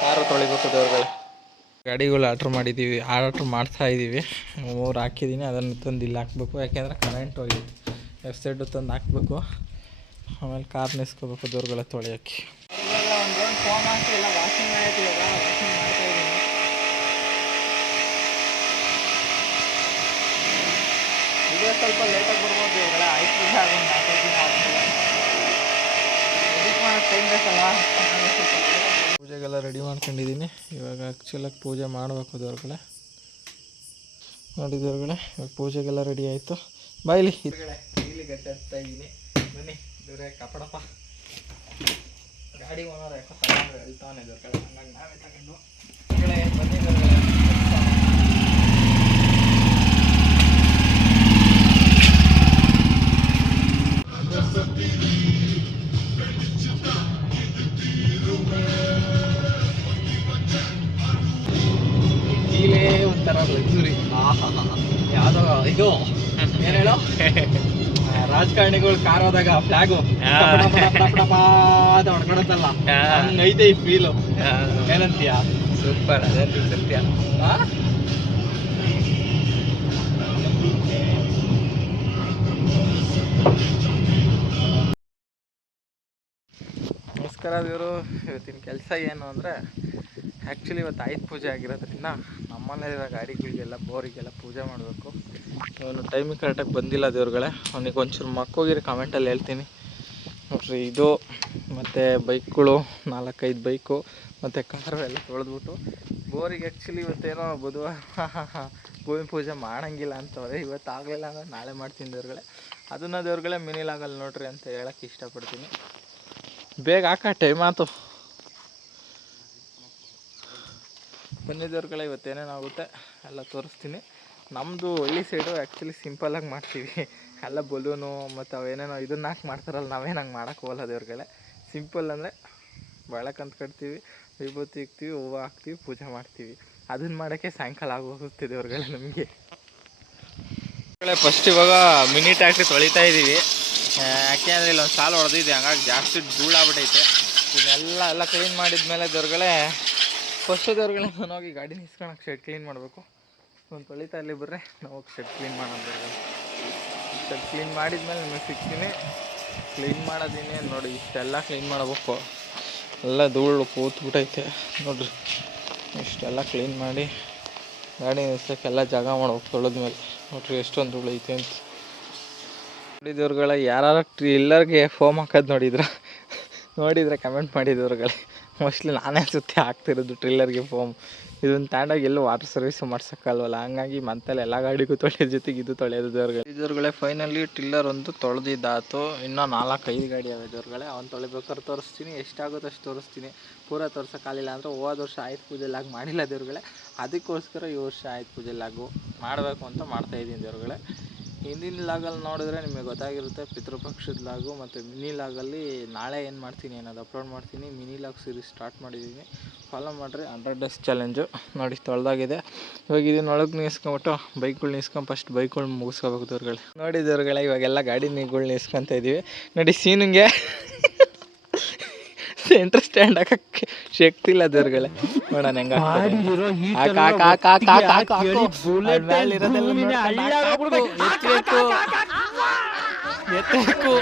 Car ತೊಳಿಬೇಕು ದೇವ್ರುಗಳೇ. ಗಾಡಿಗಳು order ಮಾಡ್ತಾ ಇದ್ದೀವಿ. 3 ಹಾಕಿದ್ದೀನಿ, ಅದನ್ನು ತಂದು ಇಲ್ಲಿ ಹಾಕಬೇಕು. ಯಾಕೆಂದರೆ ಕರೆಂಟ್ ಹೋಗಿದೆ. ವೆಬ್ಸೈಟು ತಂದು ಹಾಕಬೇಕು. ಆಮೇಲೆ ಕಾರ್ ನಿಸ್ಕೋಬೇಕು ದೇವ್ರುಗಳೇ ತೊಳೆಯೋಕ್ಕೆ. ಇದೇ ಸ್ವಲ್ಪ ಲೇಟಾಗಿ ಬರ್ಬೋದು ದೇವ್ರುಗಳೇ. ಆಯ್ತು ಆಗೊಂಡು 4 ದಿನ ಆಗ್ತದೆ. ಎಡಿಟ್ ಮಾಡೋಕ್ಕೆ ಟೈಮ್ ಬೇಕಲ್ಲ. ಪೂಜೆಗೆಲ್ಲ ರೆಡಿ ಮಾಡ್ಕೊಂಡಿದ್ದೀನಿ. ಇವಾಗ ಆ್ಯಕ್ಚುಲಾಗಿ ಪೂಜೆ ಮಾಡಬೇಕು ದೇವ್ರುಗಳೇ. ನೋಡಿ ದೇವ್ರುಗಳೇ, ಇವಾಗ ಪೂಜೆಗೆಲ್ಲ ರೆಡಿ ಆಯಿತು. ಬಾಯಿಲಿ ಇಲ್ಲಿ ಗಟ್ಟೆ ಹತ್ತಾ ಇದ್ದೀನಿ. ಬನ್ನಿ ದೇವ್ರೆ ಕಾಪಾಡಪ್ಪ. ಗಾಡಿ ಓನರ್ ಯಾಕೋ ತಗೊಂಡು ಹೇಳ್ತಾನೆ ದೇವ್ರುಗಳೇ, ಹಂಗಾಗಿ ನಾವೇ ತಗೊಂಡು ಬನ್ನಿ ದೇವ್ರುಗಳೇ. ಒಂಥರ ಲಕ್ಸುರಿ. ಯಾವುದೋ ಇದು ಏನು ಹೇಳೋ, ರಾಜಕಾರಣಿಗಳು ಕಾರ್ ಹೋದಾಗ ಫ್ಲಾಗು ಅಂತ ಹೊಡ್ಕೊಳತ್ತಲ್ಲ, ಹಂಗೈತೆ ಈ ಫೀಲು. ಏನಂತೀಯ? ಸೂಪರ್. ಅದಂತೂ ಸತ್ಯ. ನಮಸ್ಕಾರ ದೇವರು. ಇವತ್ತಿನ ಕೆಲಸ ಏನು ಅಂದರೆ, ಆ್ಯಕ್ಚುಲಿ ಇವತ್ತು ಆಯುಧ ಪೂಜೆ ಆಗಿರೋದ್ರಿಂದ ನಮ್ಮನೇಲಿರೋ ಗಾಡಿಗಳಿಗೆಲ್ಲ ಬೋರಿಗೆಲ್ಲ ಪೂಜೆ ಮಾಡಬೇಕು. ಇವನು ಟೈಮಿಗೆ ಕರೆಕ್ಟಾಗಿ ಬಂದಿಲ್ಲ ದೇವ್ರುಗಳೇ. ಅವನಿಗೆ ಒಂಚೂರು ಮಕ್ಕೋಗಿರಿ, ಕಾಮೆಂಟಲ್ಲಿ ಹೇಳ್ತೀನಿ ನೋಡ್ರಿ. ಇದು ಮತ್ತು ಬೈಕ್ಗಳು 4-5 ಬೈಕು ಮತ್ತು ಕಾರು ಎಲ್ಲ ತೊಳೆದ್ಬಿಟ್ಟು ಬೋರಿಗೆ ಆ್ಯಕ್ಚುಲಿ ಇವತ್ತೇನೋ ಬುಧವಾರ ಭೂಮಿ ಪೂಜೆ ಮಾಡೋಂಗಿಲ್ಲ ಅಂತವ್ರೆ. ಇವತ್ತು ಆಗಲಿಲ್ಲ ಅಂದರೆ ನಾಳೆ ಮಾಡ್ತೀನಿ ದೇವ್ರುಗಳೇ. ಅದನ್ನು ದೇವ್ರುಗಳೇ ಮಿನಿಲಾಗಲ್ಲ ನೋಡ್ರಿ ಅಂತ ಹೇಳೋಕ್ಕೆ ಇಷ್ಟಪಡ್ತೀನಿ. ಬೇಗ ಹಾಕ, ಟೈಮ್ ಆಯ್ತು. ಬನ್ನಿ ದೇವ್ರುಗಳೇ, ಇವತ್ತೇನೇನಾಗುತ್ತೆ ಎಲ್ಲ ತೋರಿಸ್ತೀನಿ. ನಮ್ಮದು ಹಳ್ಳಿ ಸೈಡು ಆ್ಯಕ್ಚುಲಿ ಸಿಂಪಲ್ಲಾಗಿ ಮಾಡ್ತೀವಿ. ಎಲ್ಲ ಬಲೂನು ಮತ್ತು ಅವೇನೇನೋ ಇದನ್ನ ಹಾಕಿ ಮಾಡ್ತಾರಲ್ಲ, ನಾವೇನು ಹಂಗೆ ಮಾಡೋಕ್ಕೆ ಹೋಗಲ್ಲ ದೇವ್ರುಗಳೇ. ಸಿಂಪಲ್ ಅಂದರೆ ಬೆಳಕಂತ ಕಟ್ತೀವಿ, ವಿಭೂತಿ ಇಕ್ತೀವಿ, ಹೂವು ಹಾಕ್ತೀವಿ, ಪೂಜೆ ಮಾಡ್ತೀವಿ. ಅದನ್ನು ಮಾಡೋಕ್ಕೆ ಸಾಯಂಕಾಲ ಆಗೋಗುತ್ತೆ ದೇವ್ರುಗಳೇ ನಮಗೆ. ಫಸ್ಟ್ ಇವಾಗ ಮಿನಿ ಟ್ಯಾಕ್ಟ್ರಿ ತೊಳಿತಾ ಇದ್ದೀವಿ. ಯಾಕೆಂದರೆ ಇಲ್ಲೊಂದು ಸಾಲು ಹೊಡೆದಿದೆ, ಹಂಗಾಗಿ ಜಾಸ್ತಿ ಧೂಳಾಗ್ಬಿಟ್ಟೈತೆ. ಇದನ್ನೆಲ್ಲ ಕ್ಲೀನ್ ಮಾಡಿದ್ಮೇಲೆ ದೇವ್ರುಗಳೇ ಫಸ್ಟು ದೇವ್ರುಗಳೇ ನಾನು ಹೋಗಿ ಗಾಡಿ ನಿಸ್ಕೊಳಕ್ಕೆ ಶೆಡ್ ಕ್ಲೀನ್ ಮಾಡಬೇಕು. ಒಂದು ತೊಳಿತಾ ಇಲ್ಲಿ ಬರ್ರೆ, ನಾವು ಹೋಗಿ ಶೆಡ್ ಕ್ಲೀನ್ ಮಾಡೋದು. ಶೆಡ್ ಕ್ಲೀನ್ ಮಾಡಿದ್ಮೇಲೆ ನಿಮಗೆ ಸಿಗ್ತೀನಿ. ಕ್ಲೀನ್ ಮಾಡೋದಿನೇ ನೋಡಿ, ಇಷ್ಟೆಲ್ಲ ಕ್ಲೀನ್ ಮಾಡಬೇಕು. ಎಲ್ಲ ಧೂಳು ಕೂತ್ಬಿಟ್ಟೈತೆ ನೋಡಿರಿ. ಇಷ್ಟೆಲ್ಲ ಕ್ಲೀನ್ ಮಾಡಿ ಗಾಡಿ ನಿಲ್ಸೋಕ್ಕೆಲ್ಲ ಜಾಗ ಮಾಡ್ಬೇಕು ತೊಳೆದ್ಮೇಲೆ. ನೋಡಿರಿ ಎಷ್ಟೊಂದು ಧೂಳು ಐತೆ ಅಂತ. ನೋಡಿ ದೇವ್ರುಗಳೇ, ಯಾರು ಟ್ರಿಲ್ಲರ್ಗೆ ಫೋಮ್ ಹಾಕೋದು ನೋಡಿದರೆ ಕಮೆಂಟ್ ಮಾಡಿ ದೇವ್ರುಗಳೇ. ಮೋಸ್ಟ್ಲಿ ನಾನೇ ಸುತ್ತಿ ಹಾಕ್ತಿರೋದು ಟ್ರಿಲ್ಲರ್ಗೆ ಫೋಮ್. ಇದನ್ನು ತಗೊಂಡೋಗಿ ಎಲ್ಲೂ ವಾಟರ್ ಸರ್ವಿಸು ಮಾಡ್ಸೋಕ್ಕಲ್ವಲ್ಲ, ಹಂಗಾಗಿ ಮಂತಲ್ಲಿ ಎಲ್ಲ ಗಾಡಿಗೂ ತೊಳೆಯೋ ಜೊತೆಗೆ ಇದು ತೊಳೆಯೋದು ದೇವ್ರುಗಳೇ. ಫೈನಲಿ ಟ್ರಿಲ್ಲರ್ ಒಂದು ತೊಳೆದಿದ್ದಾತು. ಇನ್ನೂ 4-5 ಗಾಡಿ ಅವೆ ದೇವ್ರುಗಳೇ. ಅವ್ನು ತೊಳಿಬೇಕಾದ್ರೆ ತೋರಿಸ್ತೀನಿ, ಎಷ್ಟಾಗುತ್ತೋ ಅಷ್ಟು ತೋರಿಸ್ತೀನಿ. ಪೂರ ತೋರ್ಸೋಕ್ಕಾಗಲಿಲ್ಲ ಅಂದರೆ ಹೋದ ವರ್ಷ ಆಯುಧ ಪೂಜೆಲಾಗಿ ಮಾಡಿಲ್ಲ ದೇವ್ರುಗಳೇ. ಅದಕ್ಕೋಸ್ಕರ ಈ ವರ್ಷ ಆಯುಧ ಪೂಜೆಲಾಗು ಮಾಡಬೇಕು ಅಂತ ಮಾಡ್ತಾಯಿದ್ದೀನಿ ದೇವ್ರುಗಳೇ. ಹಿಂದಿನ ಲಾಗಲ್ಲಿ ನೋಡಿದ್ರೆ ನಿಮಗೆ ಗೊತ್ತಾಗಿರುತ್ತೆ, ಪಿತೃಪಕ್ಷದ ಲಾಗು ಮತ್ತು ಮಿನಿ ಲಾಗಲ್ಲಿ ನಾಳೆ ಏನು ಮಾಡ್ತೀನಿ ಅನ್ನೋದು ಅಪ್ಲೋಡ್ ಮಾಡ್ತೀನಿ. ಮಿನಿ ಲಾಗ್ ಸೀರೀಸ್ ಸ್ಟಾರ್ಟ್ ಮಾಡಿದ್ದೀನಿ, ಫಾಲೋ ಮಾಡಿರಿ. 100 ಡೇಸ್ ಚಾಲೆಂಜು ನೋಡಿ ತೊಳೆದಾಗಿದೆ. ಇವಾಗ ಇದನ್ನೊಳಗೆ ನಿಸ್ಕೊಂಬಿಟ್ಟು ಬೈಕ್ಗಳ್ನ ನಿಸ್ಕೊಂಡು ಫಸ್ಟ್ ಬೈಕ್ಗಳು ಮುಗಿಸ್ಕೋಬೇಕು ದೇವ್ರುಗಳೇ. ನೋಡಿ ದೇವ್ರುಗಳೇ, ಇವಾಗೆಲ್ಲ ಗಾಡಿ ನೀರುಗಳು ನಿಸ್ಕೊತಾ ಇದ್ದೀವಿ. ನೋಡಿ ಸೀನಿಗೆ ಸೆಂಟ್ರ್ ಸ್ಟ್ಯಾಂಡ್ ಹಾಕಕ್ಕೆ ಶಕ್ತಿ ಇಲ್ಲ ದೇವ್ರುಗಳೇ. ನೋಡೋಣ ಹೆಂಗೆ ಎತ್ತಬೇಕು.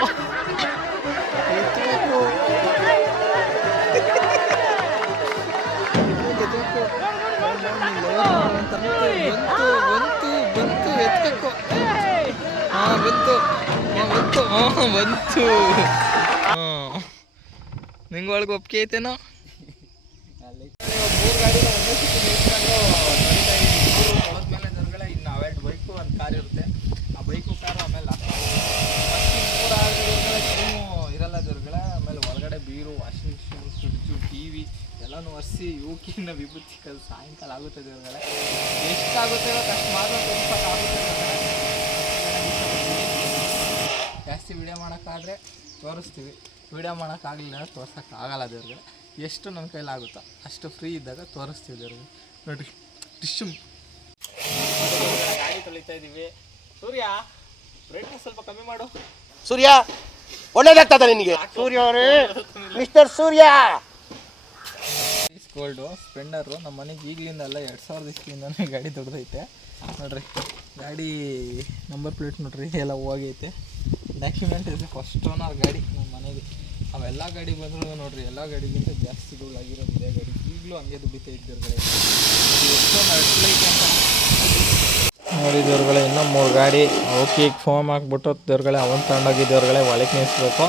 ಬಂತು. ನಿಂಗೆ ಒಳಗೆ ಒಪ್ಪಿಗೆ ಐತೇನೋ? 3 ಗಾಡಿನ ಒಂದೇ ಸಿಕ್ಕಿ ನಿಲ್ಸ್ಕೊಂಡು ತೊಳೆದ್ಮೇಲೆ ದೇವ್ರುಗಳೇ ಇನ್ನು ಅವೆರಡು ಬೈಕು ಒಂದು ಕಾರ್ ಇರುತ್ತೆ. ಆ ಬೈಕು ಕಾರು ಆಮೇಲೆ 3 ಇರಲ್ಲ ದೇವ್ರುಗಳೇ. ಆಮೇಲೆ ಒಳಗಡೆ ಬೀರು, ವಾಷಿಂಗ್ ಮಿಷಿನ್, ಫ್ರಿಡ್ಜು, TV ಎಲ್ಲನೂ ಒರೆಸಿ ಇವಕ್ಕಿನ್ನ ವಿಭೂತಿ ಕಲ್ ಸಾಯಂಕಾಲ ಆಗುತ್ತೆ ದೇವ್ರುಗಳೇ. ಎಷ್ಟಾಗುತ್ತೆ ಇವತ್ತು ಅಷ್ಟು ಮಾತ್ರ ತೋರಿಸೋಕ್ಕಾಗುತ್ತೆ. ಜಾಸ್ತಿ ವಿಡಿಯೋ ಮಾಡೋಕ್ಕಾದರೆ ತೋರಿಸ್ತೀವಿ, ವಿಡಿಯೋ ಮಾಡೋಕ್ಕಾಗಲಿಲ್ಲ ಅಂದರೆ ತೋರ್ಸೋಕ್ಕಾಗಲ್ಲ ದೇವ್ರುಗಳೇ. ಎಷ್ಟು ನನ್ನ ಕೈಲಾಗುತ್ತೋ ಅಷ್ಟು ಫ್ರೀ ಇದ್ದಾಗ ತೋರಿಸ್ತೀವಿ ದೇವ್ರಿಗೆ. ನೋಡಿರಿ ಟಿಶ್ಯೂ ಗಾಡಿ ತೊಳಿತಾ ಇದ್ದೀವಿ. ಸೂರ್ಯ ಬ್ರೈಟ್ನೆಸ್ ಸ್ವಲ್ಪ ಕಮ್ಮಿ ಮಾಡು. ಸೂರ್ಯ ಒಳ್ಳೇದಾಗ್ತದ ನಿನಗೆ. ಸೂರ್ಯ ಅವರೇ, ಮಿಸ್ಟರ್ ಸೂರ್ಯ ಗೋಲ್ಡು ಸ್ಪ್ಲೆಂಡರು. ನಮ್ಮ ಮನೆಗೆ ಈಗಲಿಂದ ಅಲ್ಲ 2020 ಗಾಡಿ ದೊಡ್ಡದೈತೆ ನೋಡ್ರಿ. ಗಾಡಿ ನಂಬರ್ ಪ್ಲೇಟ್ ನೋಡ್ರಿ ಎಲ್ಲ ಹೋಗೈತೆ. ಡಾಕ್ಯುಮೆಂಟ್ ಇದೆ, ಫಸ್ಟ್ ಓನರ್ ಗಾಡಿ ನಮ್ಮ ಮನೆಗೆ. ಅವೆಲ್ಲ ಗಾಡಿ ಬಂದರೂ ನೋಡ್ರಿ, ಎಲ್ಲ ಗಾಡಿಗಿಂತ ಜಾಸ್ತಿ ಧೂಳಾಗಿರೋದು ಇದೆ ಗಾಡಿ. ಈಗಲೂ ಹಂಗೆ ದುಡಿತಾ ಇದ್ದವ್ರುಗಳೇ, ಎಷ್ಟೋ ನಡ್ಸ್ಲೈತೆ ಅಂತ ನೋಡಿ ದೇವ್ರುಗಳೇ. ಇನ್ನೂ 3 ಗಾಡಿ ಅವಕ್ಕೆ ಈಗ ಫೋಮ್ ಹಾಕ್ಬಿಟ್ಟು ದೇವ್ರುಗಳೇ ಅವನ್ನ ತಗೊಂಡೋಗಿದ್ದವ್ರುಗಳೇ ಒಳಗೆ ನಿಲ್ಲಿಸ್ಬೇಕು.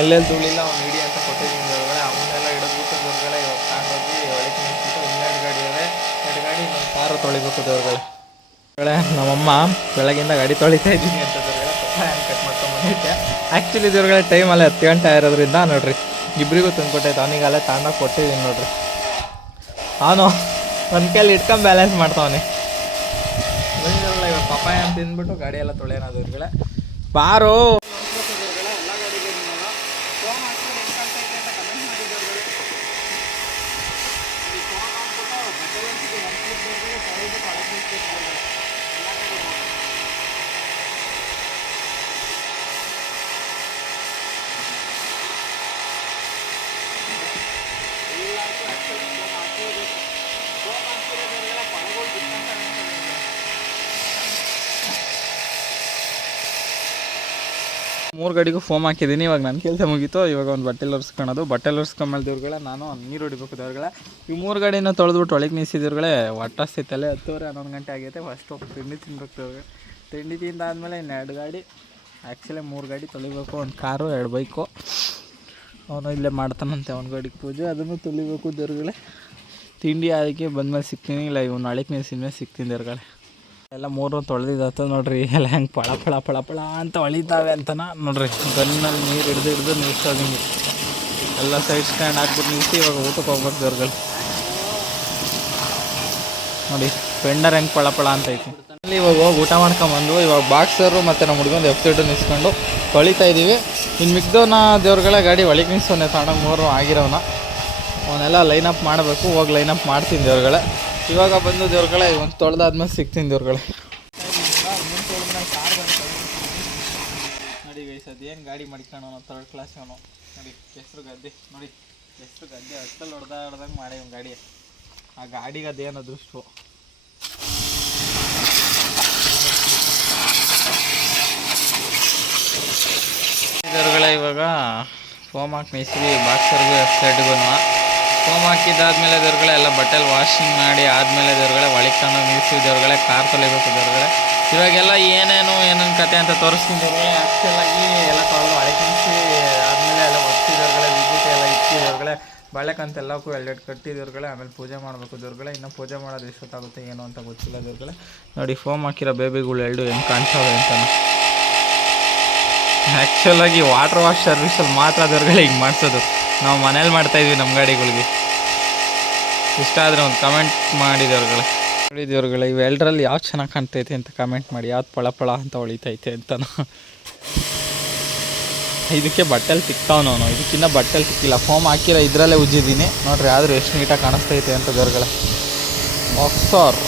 ಎಲ್ಲೆಲ್ಲಿ ಧೂಳಿಲ್ಲ ಅವ್ನು ಹಿಡಿ ಅಂತ ಕೊಟ್ಟಿದ್ದೀನಿ ದೇವ್ರುಗಳೇ. ಅವನ್ನೆಲ್ಲ ಹಿಡಿದ್ಬಿಟ್ಟು ದೇವ್ರುಗಳೇ ಇವಾಗ ತಗೊಂಡೋಗಿ ಒಳಗೆ ನಿಲ್ಲಿಸ್ಬಿಟ್ಟು 2 ಗಾಡಿ ಇದೆ, 2 ಗಾಡಿ ಇನ್ನೊಂದು ಕಾರು ತೊಳಿಬೇಕು ದೇವ್ರುಗಳೇ. ನಮ್ಮಮ್ಮ ಬೆಳಗಿಂದ ಗಾಡಿ ತೊಳಿತಾ ಇದ್ದೀನಿ ಅಂತ ದೇವ್ರುಗಳೇ ಕಟ್ ಮಾಡ್ಕೊಂಡು ಬಂದಿದ್ದೆ. ಆ್ಯಕ್ಚುಲಿ ದೇವ್ರುಗಳೇ ಟೈಮಲ್ಲೇ 10 ಗಂಟೆ ಆಗಿರೋದ್ರಿಂದ ನೋಡ್ರಿ ಇಬ್ಬರಿಗೂ ತಂದುಕೊಟ್ಟೈತೆ. ಅವನಿಗೆಲ್ಲ ತಗೊಂಡೋಗಿ ಕೊಟ್ಟಿದ್ದೀನಿ ನೋಡ್ರಿ. ಅವನು ಒಂದು ಕೈಲಿ ಇಟ್ಕೊಂಡು ಬ್ಯಾಲೆನ್ಸ್ ಮಾಡ್ತಾವನೆ. ಇವಾಗ ಪಪ್ಪಾಯ ಅಂತ ತಿಂದ್ಬಿಟ್ಟು ಗಾಡಿ ಎಲ್ಲ ತೊಳೆಯೋಣ ದೇವ್ರುಗಳೇ. ಬಾರು ಮೂರು ಗಾಡಿಗೂ ಫೋಮ್ ಹಾಕಿದ್ದೀನಿ. ಇವಾಗ ನನ್ನ ಕೆಲಸ ಮುಗೀತು. ಇವಾಗ ಒಂದು ಬಟ್ಟೆಲಿ ಒರೆಸ್ಕೊಳೋದು. ಬಟ್ಟೆಲಿ ಒರೆಸ್ಕೊಂಬಲ್ಲಿ ದೇವ್ರುಗಳೇ ನಾನು ನೀರು ಹೊಡಿಬೇಕು ದೇವ್ರುಗಳೇ. ಈ 3 ಗಾಡಿನ ತೊಳೆದ್ಬಿಟ್ಟು ಒಳಗೆ ನಿಲ್ಸಿದೇವ್ರುಗಳೇ. ಹೊಟ್ಟಸ್ತೈತಲ್ಲೇ 10:30 11 ಗಂಟೆ ಆಗೈತೆ. ಫಸ್ಟ್ ಹೋಗಿ ತಿಂಡಿ ತಿನ್ಬೇಕು ದೇವ್ರುಗಳೇ. ತಿಂಡಿ ತಿಂದಾದ್ಮೇಲೆ ಇನ್ನು 2 ಗಾಡಿ, ಆ್ಯಕ್ಚುಲಿ 3 ಗಾಡಿ ತೊಳಿಬೇಕು. ಒಂದು ಕಾರು 2 ಬೈಕು. ಅವನು ಇಲ್ಲೇ ಮಾಡ್ತಾನಂತೆ ಒಂದು ಗಾಡಿಗೆ ಪೂಜೆ, ಅದನ್ನು ತೊಳಿಬೇಕು ದೇವ್ರುಗಳೇ. ತಿಂಡಿ ಅದಕ್ಕೆ ಬಂದಮೇಲೆ ಸಿಗ್ತೀನಿ, ಇಲ್ಲ ಇವ್ನು ಒಳಗೆ ನಿಲ್ಸಿದ್ಮೇಲೆ ಸಿಗ್ತೀನಿ ದೇವ್ರುಗಳೇ. ಎಲ್ಲ 3 ತೊಳೆದಿದ್ದಾತ ನೋಡ್ರಿ. ಎಲ್ಲ ಹೆಂಗೆ ಪಳ ಪಳ ಪಳ ಪಳ ಅಂತ ಹೊಳಿತಾವೆ ಅಂತನ ನೋಡ್ರಿ. ಗನ್ನಲ್ಲಿ ನೀರು ಹಿಡ್ದು ನಿಲ್ಸೋದು ಹಿಂಗೆ ಎಲ್ಲ ಸೈಡ್ ಸ್ಟ್ಯಾಂಡ್ ಹಾಕ್ಬಿಟ್ಟು ನಿಲ್ಲಿಸಿ ಇವಾಗ ಊಟಕ್ಕೆ ಹೋಗ್ಬೇಕು ದೇವ್ರುಗಳು ನೋಡಿ. ಪೆಂಡರ್ ಹೆಂಗೆ ಪಳ ಪಳ ಅಂತ ಐತಿ. ಅಲ್ಲಿ ಇವಾಗ ಹೋಗಿ ಊಟ ಮಾಡ್ಕೊಂಬಂದು ಇವಾಗ ಬಾಕ್ಸರು ಮತ್ತು ನಮ್ಮ ಹುಡುಗಂದು F-Zed ನಿಲ್ಸ್ಕೊಂಡು ತೊಳಿತಾ ಇದ್ದೀವಿ. ಇನ್ನು ಮಿಕ್ದವನ ದೇವ್ರುಗಳೇ ಗಾಡಿ ಒಳಗೆ ನಿಲ್ಸೋನೆ ತಗೊಂಡೋಗಿ 3 ಆಗಿರೋನ. ಅವನ್ನೆಲ್ಲ ಲೈನಪ್ ಮಾಡಬೇಕು. ಹೋಗಿ ಲೈನಪ್ ಮಾಡ್ತೀನಿ ದೇವ್ರುಗಳೇ. ಇವಾಗ ಬಂದು ದೇವ್ರುಗಳೇ ಒಂದು ತೊಳೆದಾದ್ಮೇಲೆ ಸಿಗ್ತೀನಿ ದೇವ್ರುಗಳೇ. ನೋಡಿ ಗೈಸ್, ಅದೇನು ಗಾಡಿ ಮಡಿಕೊಳ್ಳೋಣ 3rd ಕ್ಲಾಸ್ ಅವನು ನೋಡಿ. ಕೆಸರು ಗದ್ದೆ ನೋಡಿ, ಕೆಸರು ಗದ್ದೆ ಹತ್ತಲ್ಲಿ ಹೊಡೆದಂಗೆ ಮಾಡಿ ಒಂದು ಗಾಡಿ. ಆ ಗಾಡಿಗೆ ಅದೇನು ಅದೃಷ್ಟು. ದೇವ್ರುಗಳೇ ಇವಾಗ ಫೋಮ್ ಹಾಕಿ ಮೇಯ್ಸಿದ್ವಿ ಬಾಕ್ಸರ್ಗೂ F-Zedಗೂ. ಫೋಮ್ ಹಾಕಿದ್ದಾದ್ಮೇಲೆ ದೇವ್ರುಗಳೇ ಎಲ್ಲ ಬಟ್ಟೆಲಿ ವಾಷಿಂಗ್ ಮಾಡಿ ಆದಮೇಲೆ ದೇವ್ರುಗಳೇ ಒಳಗೆ ತಗೊಂಡು ನಿಲ್ಲಿಸಿ ದೇವ್ರುಗಳೇ ಕಾರ್ ತೊಳಿಬೇಕು ದೇವ್ರುಗಳೇ. ಇವಾಗೆಲ್ಲ ಏನೇನು ಕತೆ ಅಂತ ತೋರಿಸ್ತೀನಿ ದೇವ್ರುಗಳೇ. ಆ್ಯಕ್ಚುಲಾಗಿ ಎಲ್ಲ ತೊಳೆದು ಒಳಗೆ ನಿಲ್ಲಿಸಿ ಆದಮೇಲೆ ಎಲ್ಲ ಒತ್ತಿ ದೇವ್ರುಗಳೇ, ವಿಭೂತಿ ಎಲ್ಲ ಇಕ್ಕಿ ದೇವ್ರುಗಳೇ, ಬಾಳೆಕಂತ ಎಲ್ಲಕ್ಕೂ 2 ಕಟ್ಟಿ ದೇವ್ರುಗಳೇ. ಆಮೇಲೆ ಪೂಜೆ ಮಾಡಬೇಕು ದೇವ್ರುಗಳೇ. ಇನ್ನು ಪೂಜೆ ಮಾಡೋದು ಎಷ್ಟೊತ್ತಾಗುತ್ತೆ ಏನು ಅಂತ ಗೊತ್ತಿಲ್ಲ ದೇವ್ರುಗಳೇ. ನೋಡಿ ಫೋಮ್ ಹಾಕಿರೋ ಬೇಬಿಗಳು 2 ಹೆಂಗೆ ಕಾಣ್ತಾವೆ ಅಂತ. ಆ್ಯಕ್ಚುಲಾಗಿ ವಾಟರ್ ವಾಶ್ ಸರ್ವಿಸಲ್ಲಿ ಮಾತ್ರ ದೇವ್ರುಗಳೇ ಹಿಂಗೆ ಮಾಡಿಸೋದು. ನಾವು ಮನೇಲಿ ಮಾಡ್ತಾಯಿದ್ವಿ ನಮ್ಮ ಗಾಡಿಗಳಿಗೆ. ಇಷ್ಟ ಆದರೆ ಒಂದು ಕಮೆಂಟ್ ಮಾಡಿ ದೇವ್ರುಗಳೇ. ನೋಡಿ ದೇವ್ರುಗಳೇ, ಇವೆಲ್ಲರಲ್ಲಿ ಯಾವ್ದು ಚೆನ್ನಾಗಿ ಕಾಣ್ತೈತೆ ಅಂತ ಕಮೆಂಟ್ ಮಾಡಿ. ಯಾವ್ದು ಪಳ ಪಳ ಅಂತ ಹೊಳಿತೈತೆ ಅಂತ. ಇದಕ್ಕೆ ಬಟ್ಟೆಲಿ ತಿಕ್ತಾವನವನು, ಇದಕ್ಕಿನ್ನ ಬಟ್ಟೆಲಿ ತಿಕ್ಕಿಲ್ಲ. ಫೋಮ್ ಹಾಕಿರೋ ಇದರಲ್ಲೇ ಉಜ್ಜಿದ್ದೀನಿ ನೋಡ್ರಿ. ಆದರೂ ಎಷ್ಟು ನೀಟಾಗಿ ಕಾಣಿಸ್ತೈತೆ ಅಂತ ದೇವ್ರುಗಳೇ. ಬಾಕ್ಸರ್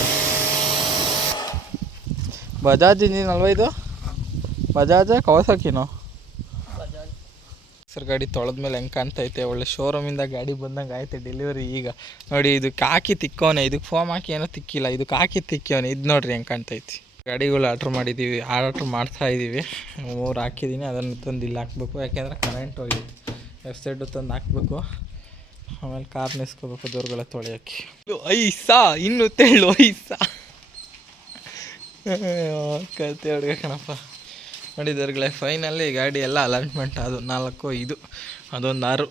ಬಜಾಜ್ ಇಂಜಿನ್ ಅಲ್ವಾ ಇದು? ಬಜಾಜ ಕವಾಸಾಕಿನೋ? ಸರ್ ಗಾಡಿ ತೊಳೆದ್ಮೇಲೆ ಹೆಂಗೆ ಕಾಣ್ತೈತೆ, ಒಳ್ಳೆ ಶೋರೂಮಿಂದ ಗಾಡಿ ಬಂದಂಗೆ ಆಯ್ತು ಡೆಲಿವರಿ. ಈಗ ನೋಡಿ ಇದಕ್ಕೆ ಹಾಕಿ ತಿಕ್ಕೋನೆ, ಇದಕ್ಕೆ ಫೋಮ್ ಹಾಕಿ ಏನೋ ತಿಕ್ಕಿಲ್ಲ, ಇದಕ್ಕೆ ಹಾಕಿ ತಿಕ್ಕೋನೆ. ಇದು ನೋಡ್ರಿ ಹೆಂಗೆ ಕಾಣ್ತೈತಿ. ಗಾಡಿಗಳು ಆರ್ಡ್ರ್ ಮಾಡ್ತಾಯಿದ್ದೀವಿ. 3 ಹಾಕಿದ್ದೀನಿ, ಅದನ್ನು ತಂದು ಇಲ್ಲಿ ಹಾಕ್ಬೇಕು. ಯಾಕೆಂದರೆ ಕರೆಂಟ್ ಹೋಗಿದೆ. F-Zed ತಂದು ಹಾಕ್ಬೇಕು. ಆಮೇಲೆ ಕಾರ್ ನಿಲ್ಸ್ಕೋಬೇಕು ದೇವ್ರುಗಳೇ ತೊಳೆಯೋಕ್ಕೆ. ಐಸಾ ಇನ್ನು ತೆಳ್ಳು ಐಸಾ ಕತೆ ಹುಡುಗ ಕಣಪ್ಪ. ನೋಡಿ ದೇವ್ರುಗಳೇ, ಫೈನಲ್ಲಿ ಗಾಡಿ ಎಲ್ಲ ಅಲೈನ್ಮೆಂಟ್ ಅದು 4 5 ಅದೊಂದು 6.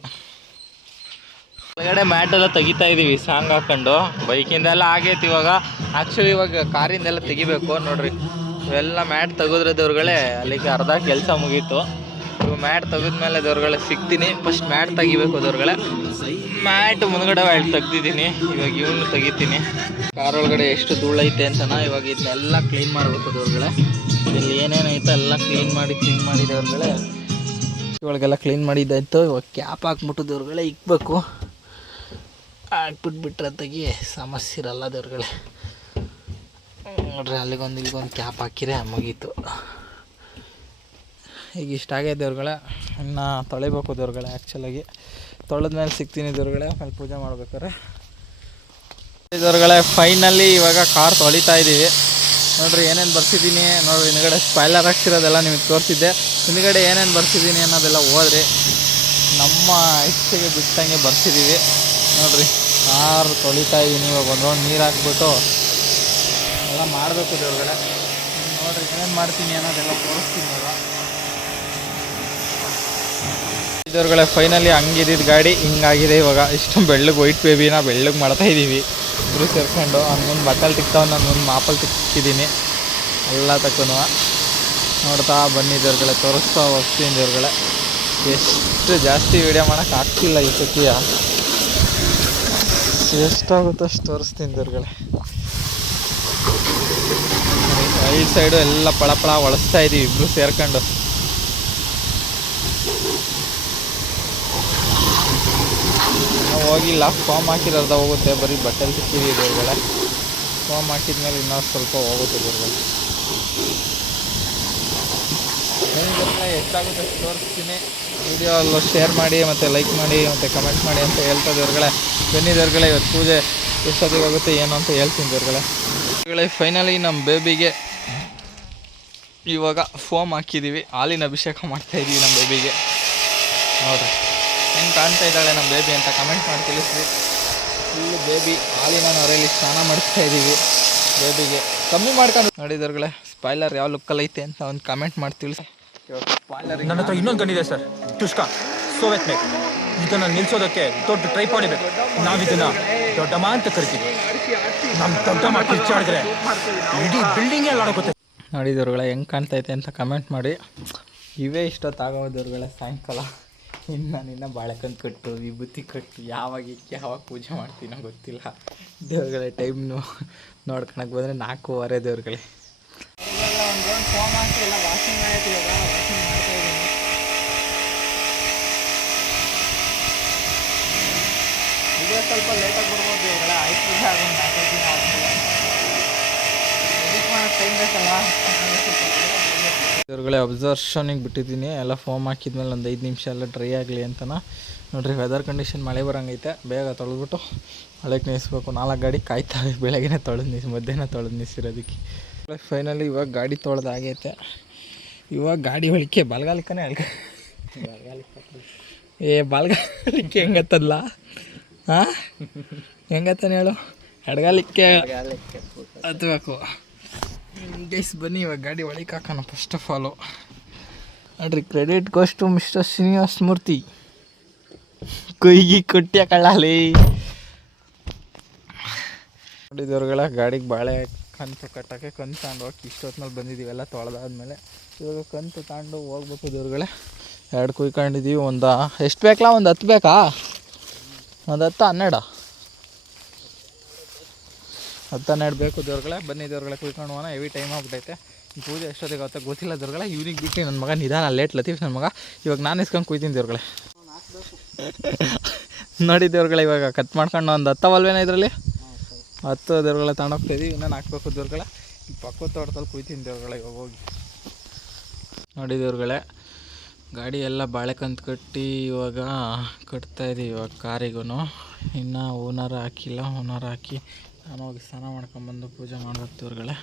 ಹೊರಗಡೆ ಮ್ಯಾಟೆಲ್ಲ ತೆಗಿತಾ ಇದ್ದೀವಿ ಸಾಂಗ್ ಹಾಕ್ಕೊಂಡು. ಬೈಕಿಂದೆಲ್ಲ ಆಗೈತಿ ಇವಾಗ. ಆ್ಯಕ್ಚುಲಿ ಇವಾಗ ಕಾರಿಂದೆಲ್ಲ ತೆಗಿಬೇಕು ನೋಡ್ರಿ. ಇವೆಲ್ಲ ಮ್ಯಾಟ್ ತೆಗೆದ್ರೆ ದೇವ್ರುಗಳೇ ಅಲ್ಲಿಗೆ ಅರ್ಧ ಕೆಲಸ ಮುಗೀತು. ಇವಾಗ ಮ್ಯಾಟ್ ತೆಗೆದ್ಮೇಲೆ ದೇವ್ರುಗಳೇ ಸಿಗ್ತೀನಿ. ಫಸ್ಟ್ ಮ್ಯಾಟ್ ತೆಗಿಬೇಕು ದೇವ್ರುಗಳೇ. ಮ್ಯಾಟ್ ಮುಂದ್ಗಡೆ ತೆಗ್ದಿದ್ದೀನಿ. ಇವಾಗ ಇವನು ತೆಗಿತೀನಿ. ಕಾರ್ ಒಳಗಡೆ ಎಷ್ಟು ಧೂಳೈತೆ ಅಂತನ ಇವಾಗ ಇದನ್ನೆಲ್ಲ ಕ್ಲೀನ್ ಮಾಡಬೇಕು ದೇವ್ರುಗಳೇ. ಇಲ್ಲಿ ಏನೇನೈತೆ ಎಲ್ಲ ಕ್ಲೀನ್ ಮಾಡಿ ದೇವ್ರುಗಳೇ. ಇವಾಗೆಲ್ಲ ಕ್ಲೀನ್ ಮಾಡಿದ್ದಾಯ್ತು. ಇವಾಗ ಕ್ಯಾಪ್ ಹಾಕ್ಬಿಟ್ಟು ದೇವ್ರುಗಳೇ ಇಕ್ಬೇಕು. ಹಾಕ್ಬಿಟ್ಬಿಟ್ರೆ ತೆಗಿ ಸಮಸ್ಯೆ ಇರಲ್ಲ ದೇವ್ರುಗಳೇ. ನೋಡ್ರಿ ಅಲ್ಲಿಗೊಂದು ಇಲ್ಲಿಗೊಂದು ಕ್ಯಾಪ್ ಹಾಕಿರೆ ಮುಗೀತು. ಈಗ ಇಷ್ಟ ಆಗೈತೆ ದೇವ್ರುಗಳೇ. ಇನ್ನು ತೊಳಿಬೇಕು ದೇವ್ರುಗಳೇ. ಆ್ಯಕ್ಚುಲಾಗಿ ತೊಳೆದ್ಮೇಲೆ ಸಿಗ್ತೀನಿ ದೇವ್ರುಗಳೇ. ಆಮೇಲೆ ಪೂಜೆ ಮಾಡ್ಬೇಕಾರೆ ಇದರಗಳೇ ಫೈನಲಿ ಇವಾಗ ಕಾರ್ ತೊಳಿತಾ ಇದ್ದೀವಿ. ನೋಡ್ರಿ ಏನೇನು ಬರ್ಸಿದ್ದೀನಿ ನೋಡ್ರಿ. ಹಿಂದ್ಗಡೆ ಸ್ಪಾಯ್ಲರ್ ಹಾಕ್ಸಿರೋದೆಲ್ಲ ನಿಮಗೆ ತೋರಿಸಿದ್ದೆ. ಹಿಂದ್ಗಡೆ ಏನೇನು ಬರ್ಸಿದ್ದೀನಿ ಅನ್ನೋದೆಲ್ಲ ಹೋದ್ರಿ ನಮ್ಮ ಇಚ್ಛೆಗೆ ಬಿಟ್ಟಂಗೆ ಬರ್ಸಿದ್ದೀವಿ. ನೋಡ್ರಿ ಕಾರ್ ತೊಳಿತಾ ಇದ್ದೀನಿ. ಇವಾಗ ಒಂದು ರೌಂಡ್ ನೀರು ಹಾಕ್ಬಿಟ್ಟು ಎಲ್ಲ ಮಾಡಬೇಕು ದೇವ್ರಗಡೆ. ನೋಡ್ರಿ ಏನೇನು ಮಾಡ್ತೀನಿ ಅನ್ನೋದೆಲ್ಲ ತೋರಿಸ್ತೀನಿ ಇವಾಗ. ಇದ್ರಗಳೇ ಫೈನಲಿ ಹಂಗಿದ್ದಿದ್ದು ಗಾಡಿ ಹಿಂಗಾಗಿದೆ. ಇವಾಗ ಇಷ್ಟೊಂದು ಬೆಳ್ಳಗೆ ವೈಟ್ ಬೇಬಿನ ಬೆಳ್ಳಗೆ ಮಾಡ್ತಾ ಇದ್ದೀವಿ ಇಬ್ಬರು ಸೇರ್ಕೊಂಡು. ಹಂಗೊಂದು ಬಟ್ಟಲ್ ತಿಕ್ತಾವ, ನಾನು ಒಂದು ಮಾಪಲ್ಲಿ ತಿಕ್ಕಿದ್ದೀನಿ ಎಲ್ಲ ತಕ್ಕೂ. ನೋಡ್ತಾ ಬನ್ನಿದ್ದವ್ರುಗಳೇ, ತೋರಿಸ್ತಾ ಹೋಗ್ತೀನಿ ದೇವ್ರುಗಳೇ. ಎಷ್ಟು ಜಾಸ್ತಿ ವೀಡಿಯೋ ಮಾಡೋಕ್ಕೆ ಆಗ್ತಿಲ್ಲ ಈ ಸತಿಯ. ಎಷ್ಟಾಗುತ್ತೋ ಅಷ್ಟು ತೋರಿಸ್ತೀನಿ ದೇವ್ರುಗಳೇ. ರೈಟ್ ಸೈಡು ಎಲ್ಲ ಪಳಪಳ ಒಳಸ್ತಾ ಇದ್ದೀವಿ ಇಬ್ಬರು ಸೇರ್ಕೊಂಡು. ಹೋಗಿಲ್ಲ, ಫಾರ್ಮ್ ಹಾಕಿರೋದ ಹೋಗುತ್ತೆ. ಬರೀ ಬಟ್ಟೆಲಿ ತಿಕ್ಕಿದ್ದೀವಿ ದೇವ್ರುಗಳೇ. ಫಾರ್ಮ್ ಹಾಕಿದ್ಮೇಲೆ ಇನ್ನೂ ಸ್ವಲ್ಪ ಹೋಗುತ್ತೆ ದೇವ್ರುಗಳೇ. ಎಷ್ಟಾಗುತ್ತೆ ಅಷ್ಟು ತೋರಿಸ್ತೀನಿ. ವಿಡಿಯೋ ಅಲ್ಲೂ ಶೇರ್ ಮಾಡಿ ಮತ್ತು ಲೈಕ್ ಮಾಡಿ ಮತ್ತು ಕಮೆಂಟ್ ಮಾಡಿ ಅಂತ ಹೇಳ್ತಾ ದೇವ್ರುಗಳೇ. ಬನ್ನಿ ದೇವ್ರುಗಳೇ, ಇವತ್ತು ಪೂಜೆ ಎಷ್ಟೊತ್ತಿಗೆ ಹೋಗುತ್ತೆ ಏನು ಅಂತ ಹೇಳ್ತೀನಿ ದೇವ್ರುಗಳೇ. ಫೈನಲಿ ನಮ್ಮ ಬೇಬಿಗೆ ಇವಾಗ ಫೋಮ್ ಹಾಕಿದ್ದೀವಿ. ಹಾಲಿನ ಅಭಿಷೇಕ ಮಾಡ್ತಾಯಿದ್ದೀವಿ ನಮ್ಮ ಬೇಬಿಗೆ. ನೋಡಿರಿ ಹೆಂಗೆ ಕಾಣ್ತಾ ಇದ್ದಾಳೆ ನಮ್ಮ ಬೇಬಿ ಅಂತ ಕಮೆಂಟ್ ಮಾಡಿ ತಿಳಿಸ್ರಿ. ಫುಲ್ಲು ಬೇಬಿ ಹಾಲಿನ ನೊರೆಯಲ್ಲಿ ಸ್ನಾನ ಮಾಡಿಸ್ತಾ ಇದ್ದೀವಿ ಬೇಬಿಗೆ. ಕಮ್ಮಿ ಮಾಡ್ಕೊಂಡು ನೋಡಿದವ್ರುಗಳೇ, ಸ್ಪಾಯ್ಲರ್ ಯಾವ ಲುಕ್ಕಲ್ಲಿ ಐತೆ ಅಂತ ಒಂದು ಕಮೆಂಟ್ ಮಾಡಿ ತಿಳಿಸಿ. ನನ್ನ ಹತ್ರ ಇನ್ನೊಂದು ಗಂಡಿದೆ ಸರ್, ತುಷ್ಕ ಸೋವೆತ್ ಮೇಕ್. ಇದನ್ನು ನಿಲ್ಲಿಸೋದಕ್ಕೆ ದೊಡ್ಡ ಟ್ರೈಪಾಡ್ ಬೇಕು. ನಾವಿದನ್ನು ದೊಡ್ಡಮ್ಮ ಅಂತ ಕರಿತೀವಿ. ನಮ್ಮ ದೊಡ್ಡಮ್ಮ ಕಿರ್ಚಾಡಿದ್ರೆ ಇಡೀ ಬಿಲ್ಡಿಂಗೇ ಅಲ್ಲಾಡೋಗುತ್ತೆ. ನೋಡಿದವ್ರುಗಳೇ ಹೆಂಗೆ ಕಾಣ್ತೈತೆ ಅಂತ ಕಮೆಂಟ್ ಮಾಡಿ. ಇವೇ ಇಷ್ಟೊತ್ತಾಗೋದವ್ರುಗಳೇ ಸಾಯಂಕಾಲ. ಇನ್ನು ಬಾಳೆಕಂದು ಕಟ್ಟು ವಿಭೂತಿ ಕಟ್ಟು ಯಾವಾಗ ಪೂಜೆ ಮಾಡ್ತೀನೋ ಗೊತ್ತಿಲ್ಲ ದೇವ್ರುಗಳೇ. ಟೈಮ್ನು ನೋಡ್ಕೊಳಕ್ಕೆ ಬಂದರೆ 4:15 ದೇವ್ರುಗಳೇ. ಒಂದು ರೌಂಡ್ ಫೋಮ್ ಹಾಕಿ ಎಲ್ಲ ವಾಷಿಂಗ್ ಆಯ್ತು. ಇವಾಗ ವಾಷಿಂಗ್ ಮಾಡ್ತಾ ಇದ್ದೀನಿ. ಇದೇ ಸ್ವಲ್ಪ ಲೇಟಾಗಿ ಬರ್ಬೋದು ದೇವ್ರುಗಳೇ. ಆಯ್ತು ಆಗೊಂಡು 4 ದಿನ ಆದಮೇಲೆ ಎಡಿಟ್ ಮಾಡೋಕ್ಕೆ ಟೈಮ್ ಬೇಕಲ್ಲ. ದೇವ್ರುಗಳೇ ಅಬ್ಸರ್ಷನಿಗೆ ಬಿಟ್ಟಿದ್ದೀನಿ. ಎಲ್ಲ ಫೋಮ್ ಹಾಕಿದ್ಮೇಲೆ ಒಂದು 5 ನಿಮಿಷ ಎಲ್ಲ ಡ್ರೈ ಆಗಲಿ ಅಂತನ. ನೋಡಿರಿ ವೆದರ್ ಕಂಡೀಷನ್ ಮಳೆ ಬರೋಂಗೈತೆ. ಬೇಗ ತೊಳೆದ್ಬಿಟ್ಟು ಮಳೆಗೆ ನಿಲ್ಲಿಸ್ಬೇಕು. 4 ಗಾಡಿ ಕಾಯ್ತಾವೆ. ಬೆಳಗ್ಗೆನೇ ಮಧ್ಯಾಹ್ನ ತೊಳೆದು ನಿಲ್ಲಿಸಿರೋದಕ್ಕೆ. ಫೈನಲಿ ಇವಾಗ ಗಾಡಿ ತೊಳೆದಾಗೈತೆ. ಇವಾಗ ಗಾಡಿ ಹೊಳಿಕೆ ಬಲಗಾಲಿಕ್ಕನೇ ಬಲಗಾಲಿಕ್ಕೆ ಹೆಂಗತ್ತಲ್ಲ ಹಾಂ ಹೆಂಗತ್ತಾನೆ ಹೇಳು. ಎಡಗಾಲಿಕ್ಕೆ ಹತ್ಬೇಕು ಗೈಸ್. ಬನ್ನಿ ಇವಾಗ ಗಾಡಿ ಒಳಗೆ ಹಾಕೋಣ. ಫಸ್ಟ್ ಆಫ್ ಆಲು ನೋಡ್ರಿ, credit goes to mister Srinivasa Murthy. ಕೈಗೆ ಕೊಟ್ಟಿಯ ಕಳ್ಳಾಲಿ ನೋಡಿದವ್ರುಗಳ. ಗಾಡಿಗೆ ಬಾಳೆ ಕಂತು ಕಟ್ಟೋಕ್ಕೆ ಕಂತು ತಗೊಂಡು ಹೋಗಿ ಇಷ್ಟೊತ್ತಿನಲ್ಲಿ ಬಂದಿದ್ದೀವಿ. ಎಲ್ಲ ತೊಳೆದಾದ್ಮೇಲೆ ಇವಾಗ ಕಂತು ತಗೊಂಡು ಹೋಗ್ಬೇಕು ದೇವ್ರುಗಳೇ. 2 ಕುಯ್ಕೊಂಡಿದ್ದೀವಿ. ಒಂದು ಎಷ್ಟು ಬೇಕಲ್ಲ? ಒಂದು 10 ಬೇಕಾ? ಒಂದು 10 12 12 ಬೇಕು ದೇವ್ರುಗಳೇ. ಬನ್ನಿ ದೇವ್ರುಗಳೇ, ಕುಯ್ಕೊಂಡು ಹೋಗೋಣ. ಹೆವಿ ಟೈಮ್ ಆಗ್ಬಿಟ್ಟೈತೆ. ಪೂಜೆ ಎಷ್ಟೊತ್ತಿಗೆ ಆಗುತ್ತೆ ಗೊತ್ತಿಲ್ಲ ದೇವ್ರುಗಳೇ. ಇವ್ನಿಗೆ ಬಿಟ್ಟು ನನ್ನ ಮಗ ನಿಧಾನ ಲೇಟ್ ಲತೀಫ್ ನನ್ನ ಮಗ. ಇವಾಗ ನಾನು ಇಸ್ಕೊಂಡು ಕುಯ್ತೀನಿ ದೇವ್ರುಗಳೇ. ನೋಡಿ ದೇವ್ರುಗಳೇ, ಇವಾಗ ಕಟ್ ಮಾಡ್ಕೊಂಡು ಒಂದು 10 ಅಲ್ವೇನೋ ಇದರಲ್ಲಿ 10 ದೇವ್ರುಗಳೇ ತಗೊಂಡೋಗ್ತಾಯಿದ್ದೀವಿ. ಇನ್ನೂ ಹಾಕ್ಬೇಕು ದೇವ್ರುಗಳೇ. ಈ ಪಕ್ಕದ ತೋಟದಲ್ಲಿ ಕುಯ್ತೀನಿ ದೇವ್ರುಗಳೇ ಇವಾಗ ಹೋಗಿ. ನೋಡಿ ದೇವ್ರುಗಳೇ, ಗಾಡಿ ಎಲ್ಲ ಬಾಳೆಕಂತು ಕಟ್ಟಿ ಇವಾಗ ಕಟ್ತಾಯಿದ್ದೀವಿ. ಇವಾಗ ಕಾರಿಗೂ ಇನ್ನೂ ಓನರ್ ಹಾಕಿಲ್ಲ. ಓನರ್ ಹಾಕಿ ನಾನು ಹೋಗಿ ಸ್ನಾನ ಮಾಡ್ಕೊಂಬಂದು ಪೂಜೆ ಮಾಡ್ಬೇಕು ದೇವ್ರುಗಳೇ.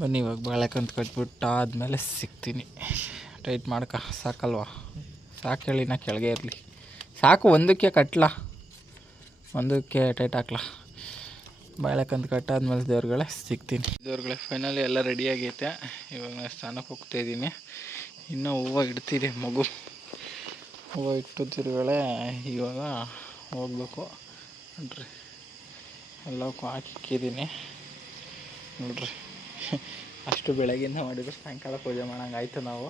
ಬನ್ನಿ ಇವಾಗ ಬಾಳೆಕಂತು ಕಟ್ಬಿಟ್ಟು ಆದಮೇಲೆ ಸಿಗ್ತೀನಿ. ಟೈಟ್ ಮಾಡ್ಕ ಸಾಕಲ್ವಾ? ಸಾಕು ಹೇಳಿ, ನಾ ಕೆಳಗೆ ಇರಲಿ ಸಾಕು. ಒಂದಕ್ಕೆ ಕಟ್ಲಾ, ಒಂದಕ್ಕೆ ಟೈಟ್ ಹಾಕ್ಲಾ. ಬಾಳೆಕಂತು ಕಟ್ಟಾದ್ಮೇಲೆ ದೇವ್ರುಗಳೇ ಸಿಗ್ತೀನಿ ದೇವ್ರುಗಳೇ. ಫೈನಲಿ ಎಲ್ಲ ರೆಡಿಯಾಗೈತೆ. ಇವಾಗ ನಾನು ಸ್ನಾನಕ್ಕೆ ಹೋಗ್ತಾಯಿದ್ದೀನಿ. ಇನ್ನೂ ಹೂವು ಇಡ್ತಿದೆ ಮಗು. ಹೂವು ಇಟ್ಟು ದೇವ್ರುಗಳೇ ಇವಾಗ ಹೋಗ್ಬೇಕು. ನೋಡ್ರಿ ಎಲ್ಲಕ್ಕೂ ಹಾಕಿಕ್ಕಿದ್ದೀನಿ ನೋಡ್ರಿ. ಅಷ್ಟು ಬೆಳಗ್ಗಿಂದ ಮಾಡಿದ್ರೆ ಸಾಯಂಕಾಲ ಪೂಜೆ ಮಾಡೋಂಗೆ ಆಯಿತು ನಾವು.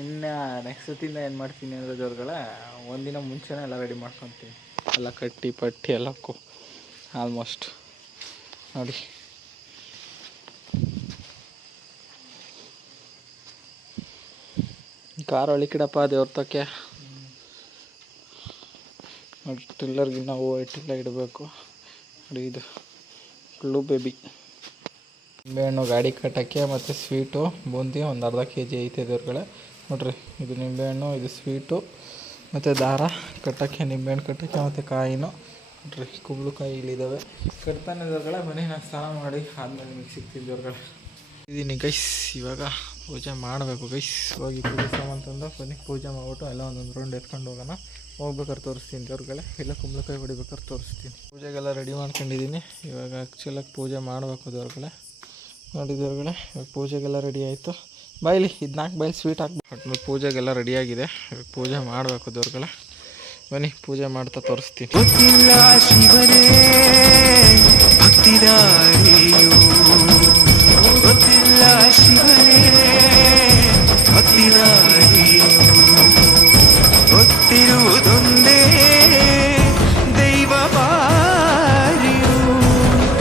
ಇನ್ನು ನೆಕ್ಸ್ಟ್ ಸತಿಂದ ಏನು ಮಾಡ್ತೀನಿ ಅಂದರೆ ದೇವ್ರುಗಳೇ, ಒಂದಿನ ಮುಂಚೆನೇ ಎಲ್ಲ ರೆಡಿ ಮಾಡ್ಕೊತೀನಿ. ಎಲ್ಲ ಕಟ್ಟಿ ಪಟ್ಟಿ ಎಲ್ಲಕ್ಕೂ ಆಲ್ಮೋಸ್ಟ್ ನೋಡಿ. ಕಾರ್ ಒಳಕಿಡಪ್ಪ ದೇವ್ರ ತಕ್ಕೆ. ನೋಡಿ ಟಿಲ್ಲರ್ಗಿನ್ನ ಹೂವು ಇಟ್ಟಿಲ್ಲ ಇಡಬೇಕು ನೋಡಿ. ಇದು ಕ್ಲೂ ಬೇಬಿ ನಿಂಬೆಹಣ್ಣು ಗಾಡಿ ಕಟ್ಟೋಕ್ಕೆ ಮತ್ತು ಸ್ವೀಟು ಬೂಂದಿ ಒಂದು ಅರ್ಧ kg ಐತೆ ದೇವ್ರುಗಳೇ. ನೋಡಿರಿ, ಇದು ನಿಂಬೆಹಣ್ಣು, ಇದು ಸ್ವೀಟು ಮತ್ತು ದಾರ ಕಟ್ಟೋಕ್ಕೆ, ನಿಂಬೆಹಣ್ಣು ಕಟ್ಟೋಕ್ಕೆ ಮತ್ತು ಕಾಯಿನು ನೋಡ್ರಿ ಕುಂಬಳಕಾಯಿ ಇಲ್ಲಿದ್ದಾವೆ ಕಟ್ತಾನೆ ದೊರ್ಗಳೆ. ಮನೆ ನಾನು ಸ್ನಾನ ಮಾಡಿ ಆದಮೇಲೆ ನಿಮಗೆ ಸಿಗ್ತೀನಿ ದೊರ್ಗಳೆ. ಇದೀನಿ ಗೈಸ್, ಇವಾಗ ಪೂಜೆ ಮಾಡಬೇಕು ಗೈಸ್. ಹೋಗಿ ಪೂಜೆ ಸಾಮಾನು ತಂದು ಬನ್ನಿ ಪೂಜೆ ಮಾಡಿಬಿಟ್ಟು ಎಲ್ಲ ಒಂದೊಂದು ರೌಂಡ್ ಎತ್ಕೊಂಡು ಹೋಗೋಣ. ಹೋಗ್ಬೇಕಾದ್ರೆ ತೋರಿಸ್ತೀನಿ ದೊರ್ಗಳೆ, ಇಲ್ಲ ಕುಂಬಳಕಾಯಿ ಹೊಡಿಬೇಕಾದ್ರೆ ತೋರಿಸ್ತೀನಿ. ಪೂಜೆಗೆಲ್ಲ ರೆಡಿ ಮಾಡ್ಕೊಂಡಿದ್ದೀನಿ. ಇವಾಗ ಆ್ಯಕ್ಚುಲಾಗಿ ಪೂಜೆ ಮಾಡಬೇಕು ದೊರ್ಗಳೆ. ನೋಡಿ ದೊರ್ಗಳೆ, ಇವಾಗ ಪೂಜೆಗೆಲ್ಲ ರೆಡಿ ಆಯಿತು. ಬಾಯ್ಲಿ ಇದು 4 ಬಾಯ್ಲಿ ಸ್ವೀಟ್ ಹಾಕ್ಬೇಕು. ಒಟ್ಟು ಪೂಜೆಗೆಲ್ಲ ರೆಡಿಯಾಗಿದೆ. ಇವಾಗ ಪೂಜೆ ಮಾಡಬೇಕು ದೊರ್ಗಳೆ. ಬನ್ನಿ ಪೂಜೆ ಮಾಡ್ತಾ ತೋರಿಸ್ತೀನಿ. ಗೊತ್ತಿಲ್ಲ ಶಿವನೇ ಭಕ್ತಿದಾರಿಯು, ಗೊತ್ತಿಲ್ಲ ಶಿವನೇ ಭಕ್ತಿದಾರಿಯು, ಗೊತ್ತಿರುವುದೊಂದೇ ದೈವ ಬಾರಿಯು,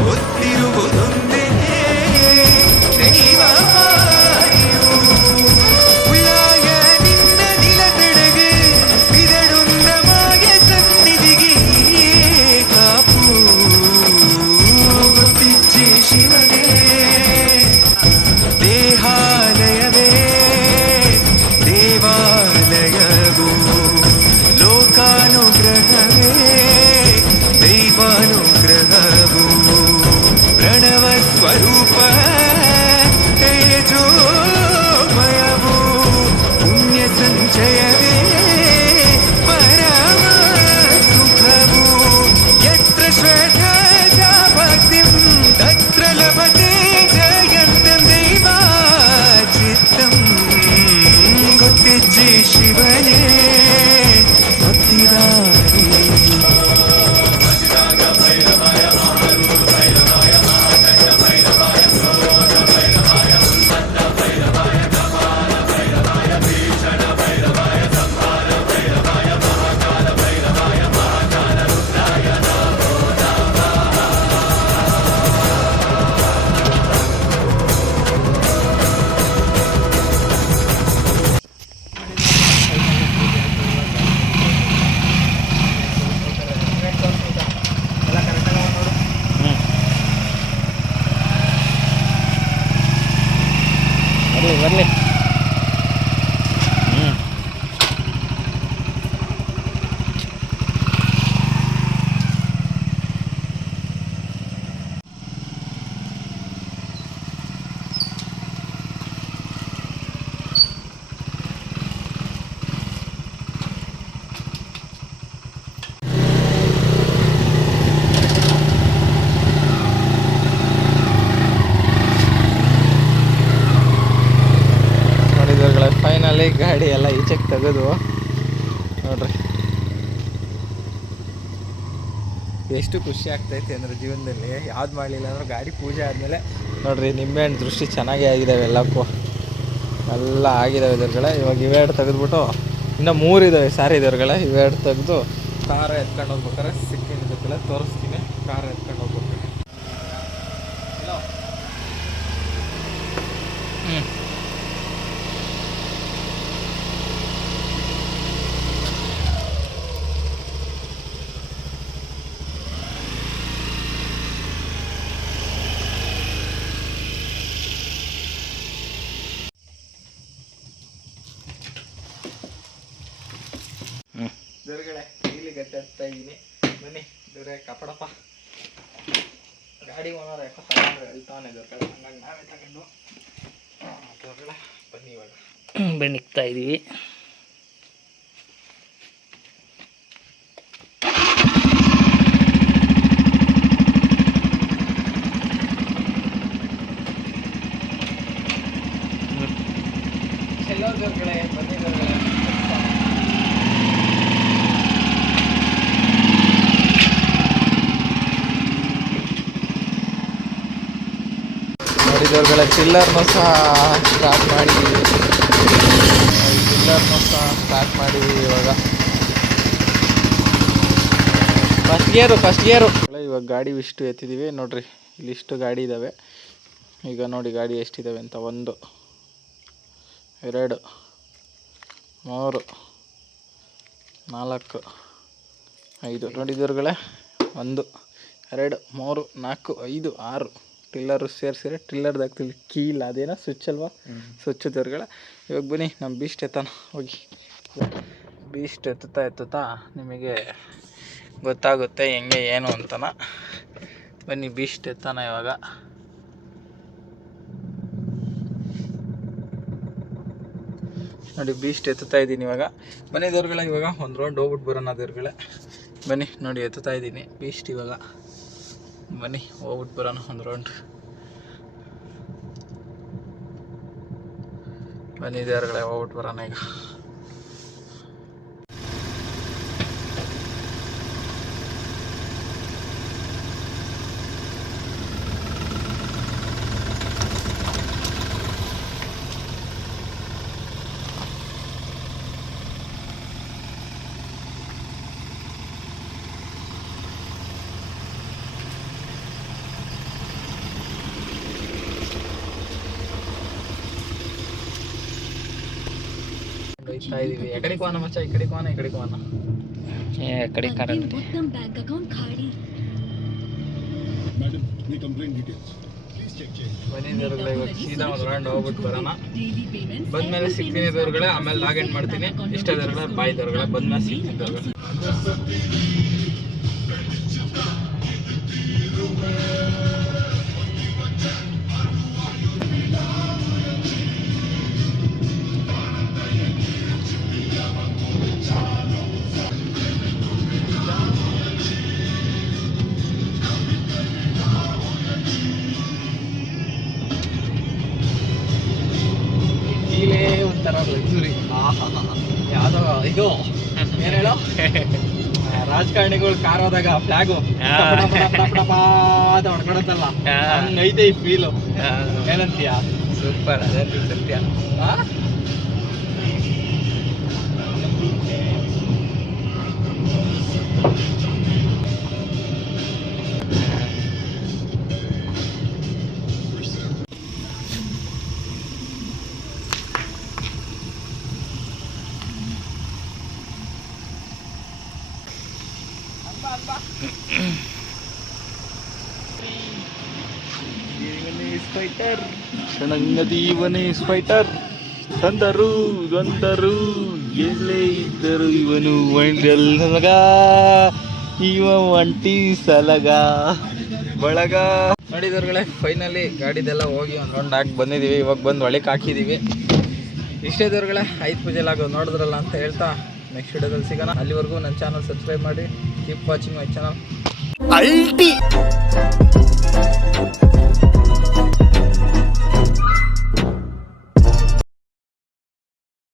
ಗೊತ್ತಿರುವುದೊಂದೇ ದೈವ ಬಾರಿಯು. ಉಳ್ಳಾಯ ನಿನ್ನ ನಿಲಕಡೆಗೆ ಬಿದಡುಂದ ಮಾಯ ಸನ್ನಿಧಿಗೆ ಕಾಪು, ಗೊತ್ತಿಚ್ಚೆ ಶಿವನೇ ದೇಹಾಲಯವೇ ದೇವಾಲಯವು, ಲೋಕಾನುಗ್ರಹವೇ ದೈವಾನುಗ್ರಹವು, ಪ್ರಣವ ಸ್ವರೂಪ ತೇಜೋಮಯವು, ಪುಣ್ಯ ಸಂಚಯವೇ ಪರಮ ಸುಖವು, ಯತ್ರ ಶ್ರದ್ಧಾ ಭಕ್ತಿಂ ತತ್ರ ಲಭತೆ ಜಯಂತಂ ದೈವಾಚಿತ್ತಂ, ಗೊತ್ತಿಜ್ಜಿ ಶಿವನೇ ಭಕ್ತಿದಾರಿ. ಬರಲಿ ಫೈನಲಿ ಗಾಡಿ ಎಲ್ಲ ಈಚೆಗೆ ತೆಗೆದು ನೋಡ್ರಿ ಎಷ್ಟು ಖುಷಿ ಆಗ್ತೈತೆ ಅಂದರೆ ಜೀವನದಲ್ಲಿ ಯಾವ್ದು ಮಾಡಲಿಲ್ಲ ಅಂದ್ರೆ ಗಾಡಿ ಪೂಜೆ ಆದಮೇಲೆ ನೋಡ್ರಿ ನಿಂಬೆಹಣ್ಣು ದೃಷ್ಟಿ ಚೆನ್ನಾಗೇ ಆಗಿದ್ದಾವೆ ಎಲ್ಲಕ್ಕೂ, ಎಲ್ಲ ಆಗಿದ್ದಾವೆ ಇದ್ರಗಳೇ. ಇವಾಗ ಇವೆರಡು ತೆಗೆದ್ಬಿಟ್ಟು ಇನ್ನೂ 3 ಇದ್ದಾವೆ ಸಾರಿ ಇದ್ರಗಳೇ. ಇವೆರಡು ತೆಗೆದು ಕಾರ ಎತ್ಕೊಂಡು ಹೋಗ್ಬೇಕಾರೆ ಸಿಕ್ಕಿದ್ದಕ್ಕೆಲ್ಲ ತೋರಿಸ್ತೀನಿ. ಕಾರ ಎತ್ಕೊಂಡು ಹೋಗ್ಬೇಕು. ದೊರೆಗಳೇ ಇಲ್ಲಿ ಗಟ್ಟಿ ಹತ್ತಾ ಇದ್ದೀನಿ. ಬನ್ನಿ ದೊರೆ ಕಾಪಾಡಪ್ಪ. ಗಾಡಿ ಓನರ್ ಯಾಕೋ ತಗೊಂಡ್ರೆ ಹೇಳ್ತಾನೆ ದೊರೆಗಳೇ, ಹಂಗಾಗಿ ನಾವೇ ತಗೊಂಡು ದೊರೆಗಳೇ ಬನ್ನಿ ಇವಾಗ ಬೆಣ್ಣಿಕ್ತಾ ಇದ್ದೀವಿ. ಎಲ್ಲೋ ದೊರೆಗಳೇ ಬನ್ನಿ ದೊರೆಗಳೇ. ನೋಡಿದವ್ರುಗಳ ಟಿಲ್ಲರ್ನೂ ಸಹ ಸ್ಟಾರ್ಟ್ ಮಾಡಿದ್ದೀವಿ. ಇವಾಗ ಫಸ್ಟ್ ಗೇರು ಇವಾಗ ಗಾಡಿ ಇಷ್ಟು ಎತ್ತಿದ್ದೀವಿ ನೋಡ್ರಿ. ಇಲ್ಲಿ ಇಷ್ಟು ಗಾಡಿ ಇದ್ದಾವೆ. ಈಗ ನೋಡಿ ಗಾಡಿ ಎಷ್ಟಿದ್ದಾವೆ ಅಂತ. 1 2 3 4 5 ನೋಡಿದವ್ರುಗಳೇ 1 2 3 4 5 6 ಟಿಲ್ಲರು ಸೇರಿಸಿದ್ರೆ ಟಿಲ್ಲರ್ದು ಆಗ್ತಿಲ್ಲ ಕೀಲ್ ಅದೇನೋ ಸ್ವಿಚ್ ಅಲ್ವಾ, ಸ್ವಿಚ್ ದೊರೆಗಳ. ಇವಾಗ ಬನ್ನಿ ನಮ್ಮ ಬೀಸ್ಟ್ ಎತ್ತಾನ ಹೋಗಿ. ಬೀಸ್ಟ್ ಎತ್ತುತ್ತಾ ನಿಮಗೆ ಗೊತ್ತಾಗುತ್ತೆ ಹೆಂಗೆ ಏನು ಅಂತನ. ಬನ್ನಿ ಬೀಸ್ಟ್ ಎತ್ತಾನ ಇವಾಗ. ನೋಡಿ ಬೀಸ್ಟ್ ಎತ್ತುತ್ತಾ ಇದ್ದೀನಿ ಇವಾಗ. ಬನ್ನಿ ದೇವ್ರುಗಳ, ಇವಾಗ ಒಂದು ರೌಂಡ್ ಹೋಗ್ಬಿಟ್ಟು ಬರೋಣ ದೇವ್ರುಗಳೇ. ಬನ್ನಿ ನೋಡಿ ಎತ್ತುತ್ತಾ ಇದ್ದೀನಿ ಬೀಸ್ಟ್ ಇವಾಗ. ಬನ್ನಿ ಹೋಗ್ಬಿಟ್ಟು ಬರೋಣ ಒಂದು ರೌಂಡ್. ಬನ್ನಿ ದೇವ್ರುಗಳೇ ಹೋಗ್ಬಿಟ್ಟು ಬರೋಣ ಈಗ. ಇದೀವಿ ಎಕಡೆಗೆ ಹೋಗೋಣ ಮಚ್ಚ, ಈ ಕಡೆಗೆ ಹೋಗೋಣ, ಈ ಕಡೆಗೆ ಹೋಗೋಣ. ಕಡೆ ಕರೆಂಟ್ बैंक अकाउंट खाली. ಬನ್ನಿ ದೇವ್ರುಗಳೇ, ಇವಾಗ ಸೀದಾ ಒಂದು ರೌಂಡ್ ಹೋಗ್ಬಿಟ್ಟು ಬರೋಣ. ಬಂದ್ಮೇಲೆ ಸಿಗ್ತೀನಿ ದೇವ್ರುಗಳೇ, ಆಮೇಲೆ ಲಾಗಿನ್ ಮಾಡ್ತೀನಿ. ಇಷ್ಟ ದೇವ್ರುಗಳೇ, ಬಾಯ್ ದೇವ್ರುಗಳೇ, ಬಂದ್ಮೇಲೆ ಸಿಗ್ತೀನಿ ದೇವ್ರುಗಳೇ. ಇಲ್ಲೇ ಒಂಥರ ಲಕ್ಸುರಿ. ಯಾವುದೋ ಇದು ಏನು ಹೇಳೋ, ರಾಜಕಾರಣಿಗಳು ಕಾರ್ ಹೋದಾಗ ಫ್ಲಾಗು ಅಂತ ಹೊಡ್ಕೊಡತ್ತಲ್ಲ, ಹಂಗೈತೆ ಈ ಫೀಲು. ಏನಂತೀಯ? ಸೂಪರ್, ಅದೇ ಸತ್ಯ. ಫೈಟರ್ ಕ್ಷಣಂಗದೀವನೇ ಫೈಟರ್ ತಂದರು ಎಲ್ಲೇ ಇದ್ದರು ಇವನು ಮಗ, ಇವ ಒಂಟಿ ಸಲಗ ಬಳಗ. ನೋಡಿದವ್ರುಗಳೇ, ಫೈನಲಿ ಗಾಡಿದೆಲ್ಲ ಹೋಗಿ ಒಂದು ರೌಂಡ್ ಹಾಕಿ ಬಂದಿದ್ದೀವಿ. ಇವಾಗ ಬಂದು ಒಳಕ್ಕೆ ಹಾಕಿದ್ದೀವಿ. ಇಷ್ಟೇ ದೇವ್ರುಗಳೇ, 5 ಪೂಜೆಲಾಗೋ ನೋಡಿದ್ರಲ್ಲ ಅಂತ ಹೇಳ್ತಾ ನೆಕ್ಸ್ಟ್ ವಿಡಿಯೋದಲ್ಲಿ ಸಿಗೋಣ. ಅಲ್ಲಿವರೆಗೂ ನನ್ನ ಚಾನಲ್ ಸಬ್ಸ್ಕ್ರೈಬ್ ಮಾಡಿ. Keep watching my channel.